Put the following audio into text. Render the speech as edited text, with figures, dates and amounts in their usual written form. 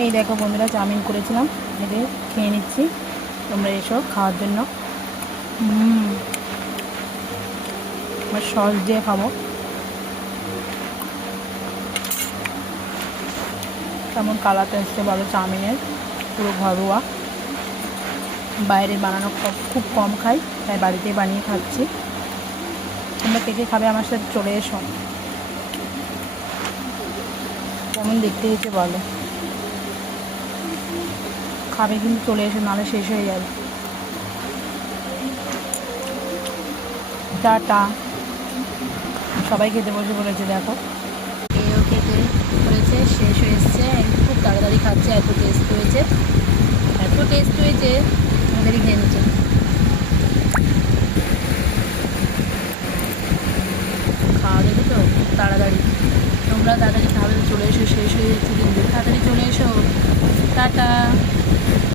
এই দেখো বন্ধুরা, চাউমিন করেছিলাম, এদের খেয়ে নিচ্ছি। তোমরা এসো খাওয়ার জন্য। আমার সস দিয়ে খাবো। কেমন কালারটা এসছে বলো চাউমিনের, পুরো ঘরোয়া। বাইরে বানানো খুব কম খাই, তাই বাড়িতেই বানিয়ে খাচ্ছি। তোমরা কে কে খাবে আমার সাথে চলে এসো। কেমন দেখতে হয়েছে বলো, খাবে কিন্তু চলে এসো, নাহলে শেষ হয়ে যাবে। টাটা। সবাই খেতে বসে পড়েছে, দেখো এও খেতে পড়েছে, শেষ হয়ে এসছে। খুব তাড়াতাড়ি খাচ্ছে, এত টেস্ট হয়েছে, এত টেস্ট হয়েছে, আমাদেরই খেয়ে নিচ্ছে। খাওয়া দেখো তো খুব তাড়াতাড়ি। তোমরা তাড়াতাড়ি খাবে তো চলে এসো, শেষ হয়ে যাচ্ছে কিন্তু, তাড়াতাড়ি চলে এসো। টাটা।